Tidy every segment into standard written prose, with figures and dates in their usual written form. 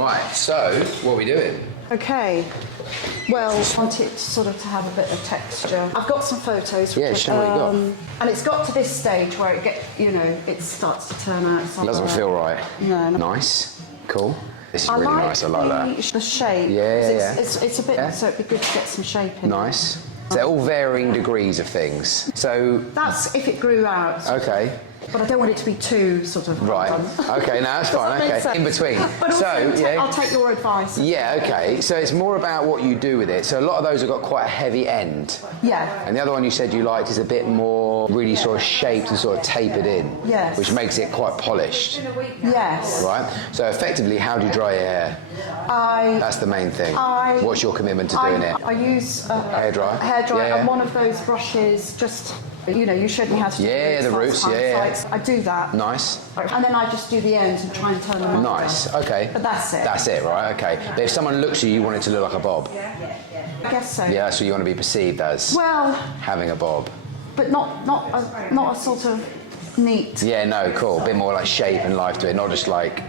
Right, so what are we doing? Okay. Well, I want it sort of to have a bit of texture. I've got some photos. Yeah, show me what you got. And it's got to this stage where it starts to turn out. It doesn't feel right. No. Nice, cool. This is really nice. I like that. The shape. Yeah. It's a bit, so it'd be good to get some shape in. Nice. So they're all varying degrees of things. So that's if it grew out. Okay. But I don't want it to be too sort of right. Okay, no, that's fine. Okay, in between. But so I'll take your advice. Yeah. Okay. So it's more about what you do with it. So a lot of those have got quite a heavy end. Yeah. And the other one you said you liked is a bit more really sort of shaped and sort of tapered in. Yes. Which makes it quite polished. Yes. Right. So effectively, how do you dry your hair? That's the main thing. What's your commitment to doing it? I use a hairdryer. Hairdryer and one of those brushes. Just you showed me how to do the roots. Yeah. I do that. Nice. And then I just do the ends and try and turn them. Nice. Okay. But that's it. That's it, right? Okay. But if someone looks at you, you want it to look like a bob. I guess so. Yeah. So you want to be perceived as having a bob. But not a sort of neat. Yeah. No. Cool. A bit more like shape and life to it, not just like.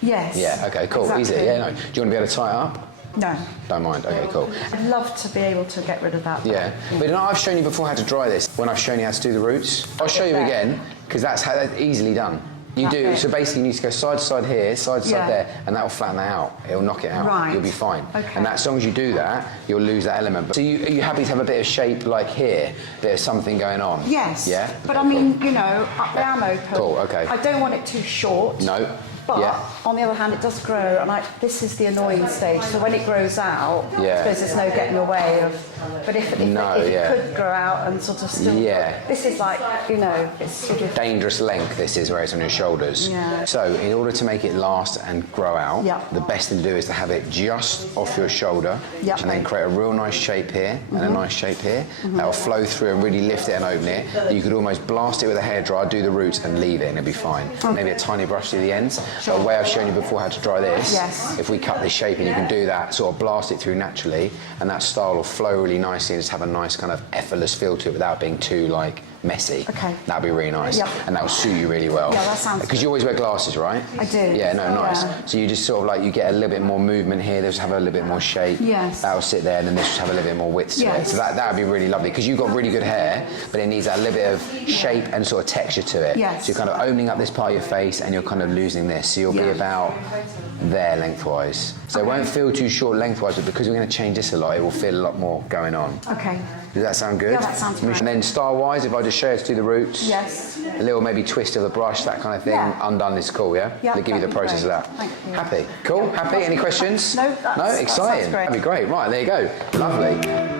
Yes. Yeah. Okay. Cool. Exactly. Easy. Yeah. No. Do you want to be able to tie it up? No. Don't mind. Okay, cool. I'd love to be able to get rid of that. Yeah. But I've shown you before how to dry this, when I've shown you how to do the roots. I'll show you again, because that's easily done. You do, so basically you need to go side to side here, side to side there, and that'll flatten that out. It'll knock it out. Right. You'll be fine. Okay. And as long as you do that, you'll lose that element. So are you happy to have a bit of shape like here? There's something going on? Yes. Yeah? But I mean, I am open. Cool, okay. I don't want it too short. No. But on the other hand, it does grow, and this is the annoying stage. So when it grows out, I suppose there's no getting away of. But if it could grow out and sort of still. Yeah. This is like, it's sort of dangerous length. This is where it's on your shoulders. Yeah. So in order to make it last and grow out, the best thing to do is to have it just off your shoulder, and then create a real nice shape here and a nice shape here. That'll flow through and really lift it and open it. You could almost blast it with a hairdryer, do the roots, and leave it, and it'll be fine. Maybe a tiny brush to the ends. The way I've shown you before how to dry this, if we cut this shape and you can do that, sort of blast it through naturally, and that style will flow really nicely and just have a nice kind of effortless feel to it without being too messy. Okay. That'd be really nice. And that will suit you really well. Yeah, that sounds because you always wear glasses, right? I do. Yeah, no, nice. Yeah. So you just sort of you get a little bit more movement here, this will have a little bit more shape. Yes. That'll sit there, and then this will have a little bit more width to it. So that would be really lovely, because you've got really good hair, but it needs that little bit of shape and sort of texture to it. Yes. So you're kind of opening up this part of your face, and you're kind of losing this. So you'll be about there lengthwise. So it won't feel too short lengthwise, but because we're going to change this a lot, it will feel a lot more going on. Okay. Does that sound good? Yeah, that sounds great. And then style-wise, if I just show you how to do the roots, a little maybe twist of the brush, that kind of thing, undone is cool, yeah? Yeah. They give you the process of that. Thank you. Happy? Cool? Happy? Any questions? No, exciting. That sounds great. That'd be great. Right, there you go. Lovely.